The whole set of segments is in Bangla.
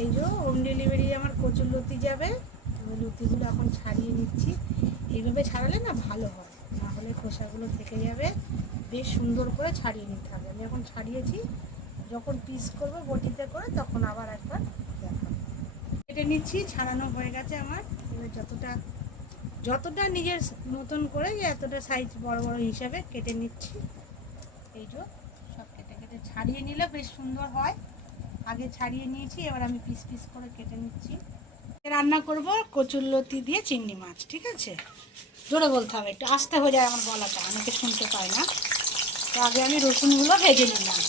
এই যে হোম ডেলিভারি আমার কচুর লতি যাবে, লতিগুলো এখন ছাড়িয়ে নিচ্ছি। এইভাবে ছাড়ালে না ভালো হয়, না হলে খোসাগুলো থেকে যাবে। বেশ সুন্দর করে ছাড়িয়ে নিতে হবে। আমি এখন ছাড়িয়েছি, যখন পিস করবো বটিতে করে তখন আবার একবার দেখাবো। কেটে নিচ্ছি, ছাড়ানো হয়ে গেছে আমার। এবার যতটা নিজের মতন করে এতটা সাইজ বড় বড় হিসাবে কেটে নিচ্ছি। এই যে সব কেটে কেটে ছাড়িয়ে নিলে বেশ সুন্দর হয়। আগে ছাড়িয়ে নিয়েছি, এবার আমি পিস পিস করে কেটে নিচ্ছি। রান্না করব কচুরলতি দিয়ে চিংড়ি মাছ, ঠিক আছে? জোরে বলতে হবে, একটু আস্তে হয়ে যায় আমার গলাটা, অনেকে শুনতে পায় না। তো আগে আমি রসুনগুলো ভেজে নিলাম।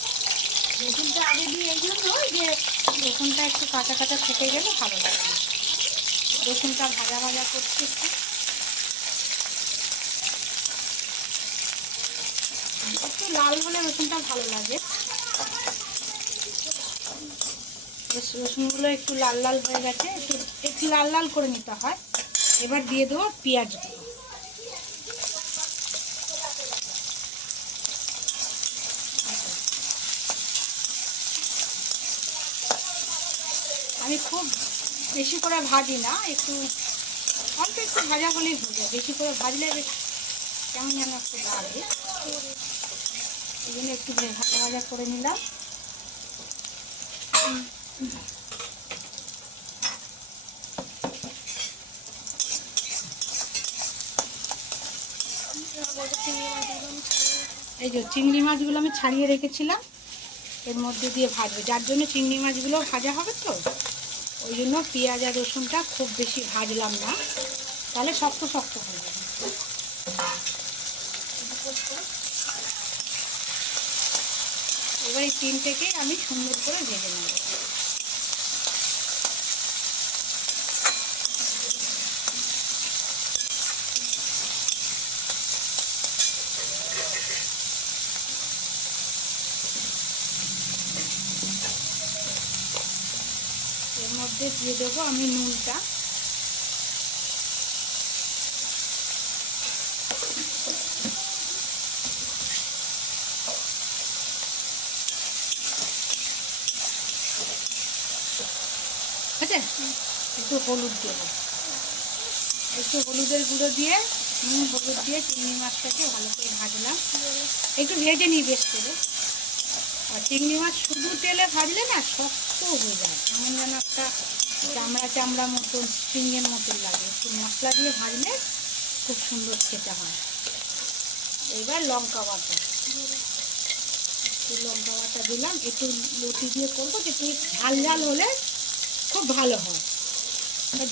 রসুনটা আগে দিয়ে এই জন্য যে রসুনটা একটু কাঁচা কাঁচা থেকে গেলে ভালো লাগে না। রসুনটা ভাজা ভাজা করতে একটু লাল হলে রসুনটা ভালো লাগে। রসুনগুলো একটু লাল লাল হয়ে গেছে, একটু লাল লাল করে নিতে হয়। এবার দিয়ে দেবো পেঁয়াজগুলো। আমি খুব বেশি করে ভাজি না, একটু অল্প একটু ভাজা হলেই হয়ে যায়। বেশি করে ভাজলে বেশ কেমন যেন একটু লাগে, এই জন্য একটু ভাজা ভাজা করে নিলাম। এই যে চিংড়ি মাছগুলো আমি ছাড়িয়ে রেখেছিলাম, এর মধ্যে দিয়ে ভাজবো। যার জন্য চিংড়ি মাছগুলো ভাজা হবে, তো ওই জন্য পেঁয়াজ আর রসুনটা খুব বেশি ভাজলাম না, তাহলে শক্ত শক্ত হয়ে যাবে। এবার এই তিনটেকে আমি সুন্দর করে ভেজে নেব। এর মধ্যে দিয়ে দেবো আমি নুনটা। ঠিক আছে, একটু হলুদ দেবো, একটু হলুদের গুঁড়ো দিয়ে নুন হলুদ দিয়ে চিংড়ি মাছটাকে ভালো করে ভাজলাম। একটু ভেজে নিই বেশ করে। আর চিংড়ি মাছ শুধু তেলে ভাজলে না শক্ত হয়ে যায়, এমন যেন একটা চামড়া চামড়া মতন স্প্রিংয়ের মতন লাগে। একটু মশলা দিয়ে ভাজলে খুব সুন্দর খেতে হয়। এবার লঙ্কা বাটা, একটু লঙ্কা বাটা দিলাম। একটু লতি দিয়ে করবো, একটু ঝাল ঝাল হলে খুব ভালো হয়।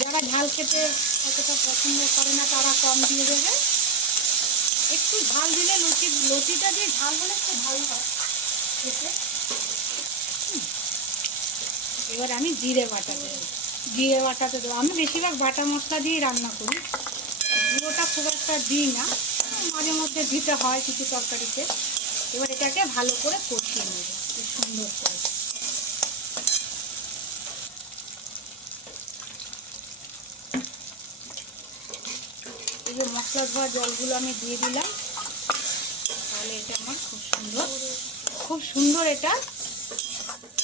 যারা ঝাল খেতে অতটা পছন্দ করে না তারা কম দিয়ে দেবে। একটু ঝাল দিলে লতিটা দিয়ে ঝাল হলে খুব ভালো হয় খেতে। এবার আমি জিরে বাটা দেবো, জিরে বাটাতে দেবো। আমি বেশিরভাগ বাটা মশলা দিয়েই রান্না করি, গুঁড়োটা খুব একটা দিই না, মাঝে মধ্যে দিতে হয় কিছু তরকারিতে। এবার এটাকে ভালো করে কষিয়ে নেব খুব সুন্দর করে। এই যে মশলা ধোয়া জলগুলো আমি দিয়ে দিলাম, তাহলে এটা আমার খুব সুন্দর এটা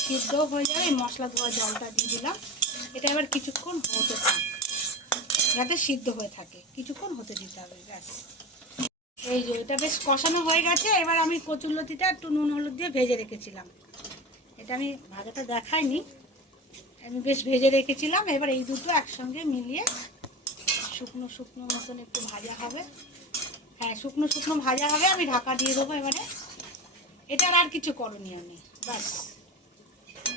সিদ্ধ হয়ে যাবে। এই মশলা ধোয়া জলটা দিয়ে দিলাম। এটা এবার কিছুক্ষণ হতে থাক, যাতে সিদ্ধ হয়ে থাকে, কিছুক্ষণ হতে দিতে হবে, ব্যাস। এই যে এটা বেশ কষানো হয়ে গেছে। এবার আমি কচুরলতিটা একটু নুন হলুদ দিয়ে ভেজে রেখেছিলাম, এটা আমি ভাজাটা দেখাইনি, আমি বেশ ভেজে রেখেছিলাম। এবার এই দুটো একসঙ্গে মিলিয়ে শুকনো শুকনো মতন একটু ভাজা হবে। হ্যাঁ, শুকনো শুকনো ভাজা হবে, আমি ঢাকা দিয়ে দেবো। এবারে এটার আর কিছু করণীয় নেই, ব্যাস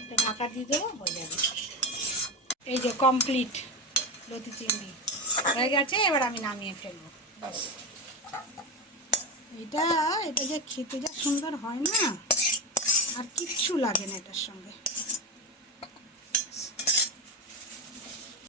এটা ঢাকা দিয়ে দেবো, হয়ে যাবে। এই যে কমপ্লিট লতি চিংড়ি হয়ে গেছে। এবার আমি নামিয়ে ফেলবো, ব্যাস। এটা যে খেতে যা সুন্দর হয় না, আর কিচ্ছু লাগে না এটার সঙ্গে।